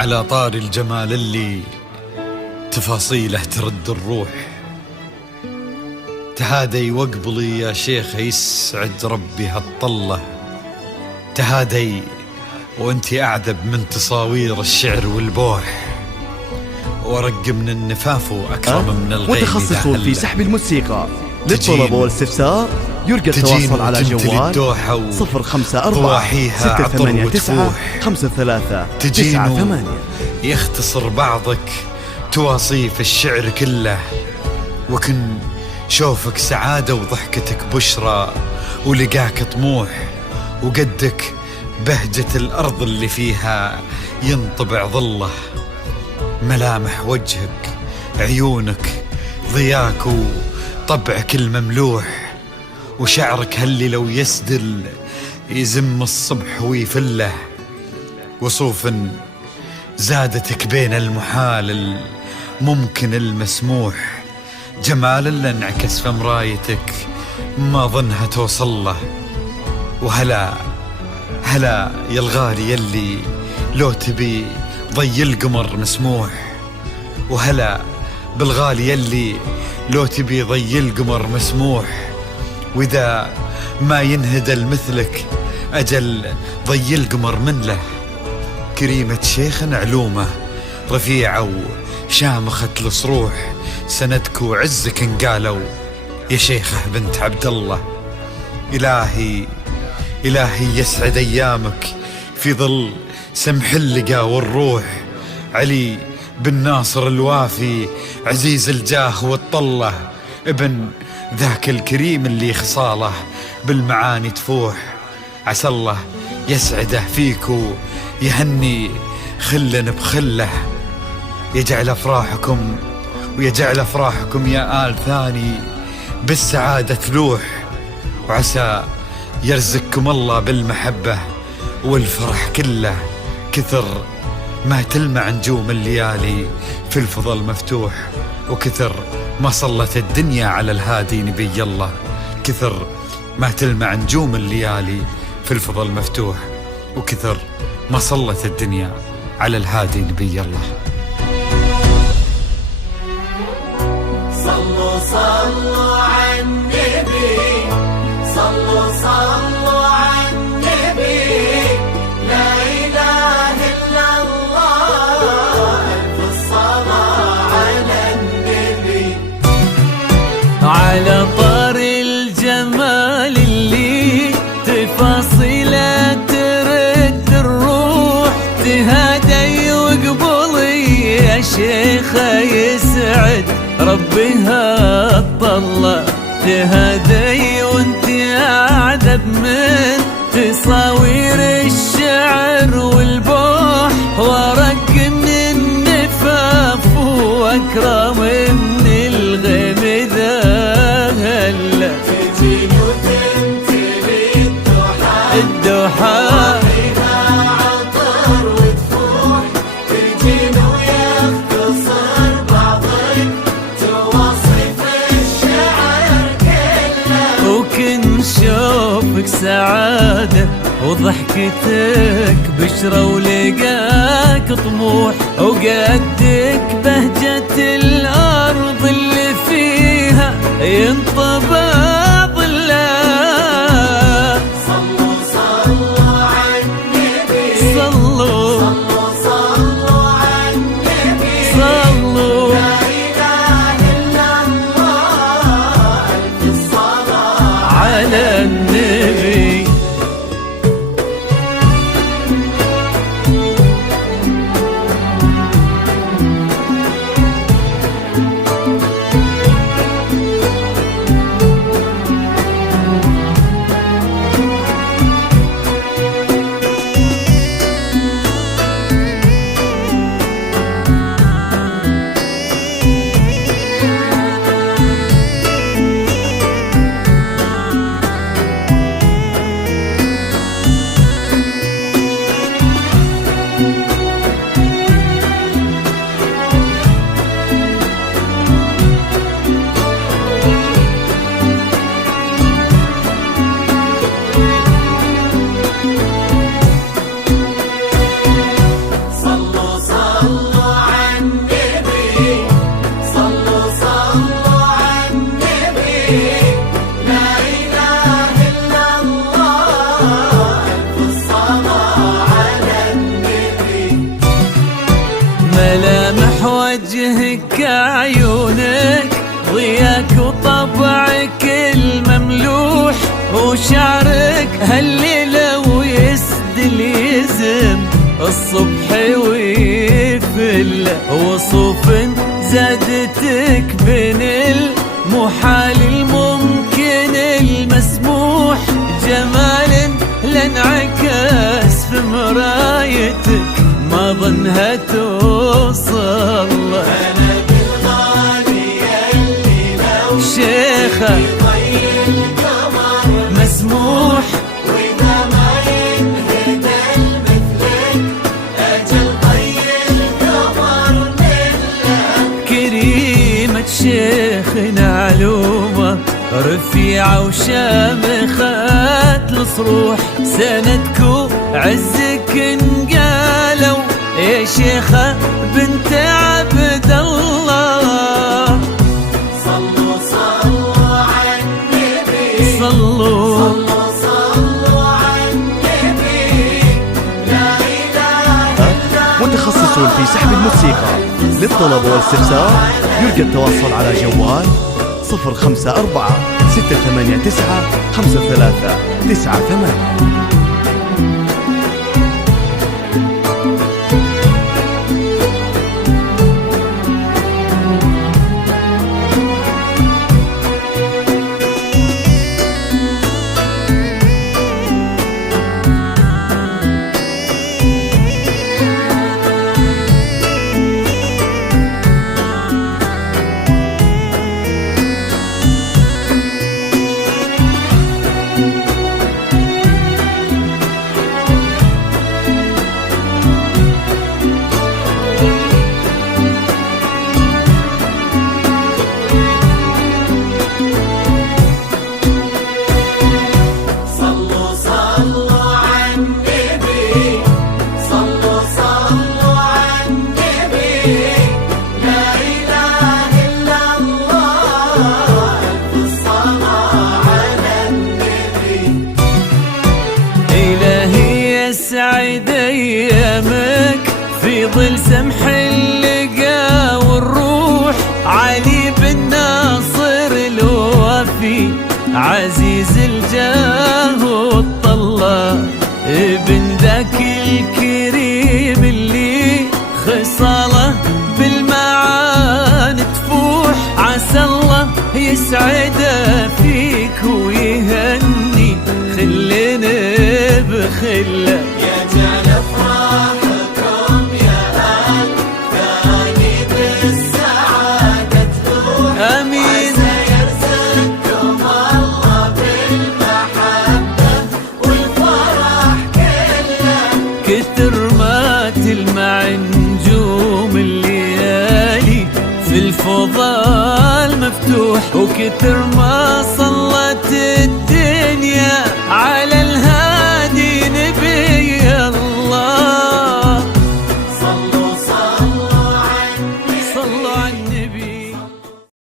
على طار الجمال اللي تفاصيله ترد الروح. تهادي واقبلي يا شيخ يسعد ربي هالطلة. تهادي وانتي أعذب من تصاوير الشعر والبوح، ورق من النفاف وأكرم من الغيب. متخصصون في سحب الموسيقى. للطلب والاستفسار يرجى التواصل على جوال 054 689 5398. يختصر بعضك تواصيف الشعر كله، وكن شوفك سعادة وضحكتك بشرى، ولقاك طموح وقدك بهجة الأرض اللي فيها ينطبع ظله. ملامح وجهك عيونك ضياك وطبعك المملوح، وشعرك هاللي لو يسدل يزم الصبح ويفله. وصوف زادتك بين المحال الممكن المسموح، جمال اللي انعكس في مرايتك ما ظنها توصل له. وهلا هلا يا الغالي يلي لو تبي ضي القمر مسموح، وهلا بالغالي يلي لو تبي ضي القمر مسموح. وإذا ما ينهدل مثلك أجل ضي القمر من له. كريمة شيخ علومه رفيعة وشامخة الصروح، سندك وعزك انقالوا يا شيخة بنت عبد الله. إلهي يسعد أيامك في ظل سمح اللقا والروح. علي بن ناصر الوافي عزيز الجاه والطلة، ابن ذاك الكريم اللي خصاله بالمعاني تفوح. عسى الله يسعده فيكو يهني خلا بخله، يجعل أفراحكم يا آل ثاني بالسعادة تلوح. وعسى يرزقكم الله بالمحبة والفرح كله، كثر ما تلمع نجوم الليالي في الفضل مفتوح. وكثر ما صلت الدنيا على الهادي نبي الله، كثر ما تلمع نجوم الليالي في الفضل مفتوح. وكثر ما صلت الدنيا على الهادي نبي الله. صلوا على النبي، صلوا على النبي، لا إله إلا الله، ألف الصلاة على النبي. على طار الجمال اللي تفاصيله ترد الروح، تهادي وقبلي يا شيخة يسعد ربي هالطلة. تهادي وانت أعذب من تصاوير الشعر والبوح، ورق من النفاف وأكرم من الغيم ذا هلا. تجين وتمتلي الدوحة وفيها عطر وتفوح، تجين ويختصر بعضك تواصف الشعر كله. وكن شوفك سعادة وضحكتك بشرى، ولقاك طموح وقدك بهجة الأرض اللي فيها ينطبع ظله. صلوا على النبي، صلوا على النبي، صلوا لا إله إلا الله، ألف الصلاة على النبي. وتهك عيونك ضياك وطبعك المملوح وشعرك هالليلة ويسدل يزم الصبح ويفل وصوف زادتك بين المحال الممكن المسموح جمال لانعكس في مرايتك ما ظنها توصل أنا بالغالي اللي لو شيخة ضي القمر مسموح وإذا ما ينهدى مثلك أجل ضي القمر منك. كريمة شيخنا علومة رفيعة وشامخة الصروح سندكو عزك انقالوا يا شيخة بنت عبد الله. صلوا صلوا على النبي صلوا صلوا على النبي لا إله إلا متخصصون في سحب الموسيقى. للطلب والاستفسار يرجى التواصل على جوال 054 689 5398. صلوا صلوا على النبي صلوا صلوا على النبي لا إله إلا الله ألف الصلاة على النبي. إلهي يسعد أيامك في ظل سمح اللقا والروح علي بن ناصر الوفي عزيز الجاه والطلة ابن ذاك الكريم اللي خصاله بالمعاني تفوح عسى الله يسعده فيك ويهني خلنا بخله يجعل أفراحكم يا أهل ثاني بالسعادة تلوح آمين. سيرزقكم الله بالمحبة والفرح كله. كتر ما تلمع نجوم الليالي في الفضاء مفتوح وكتر ما صلت الدنيا على الهادي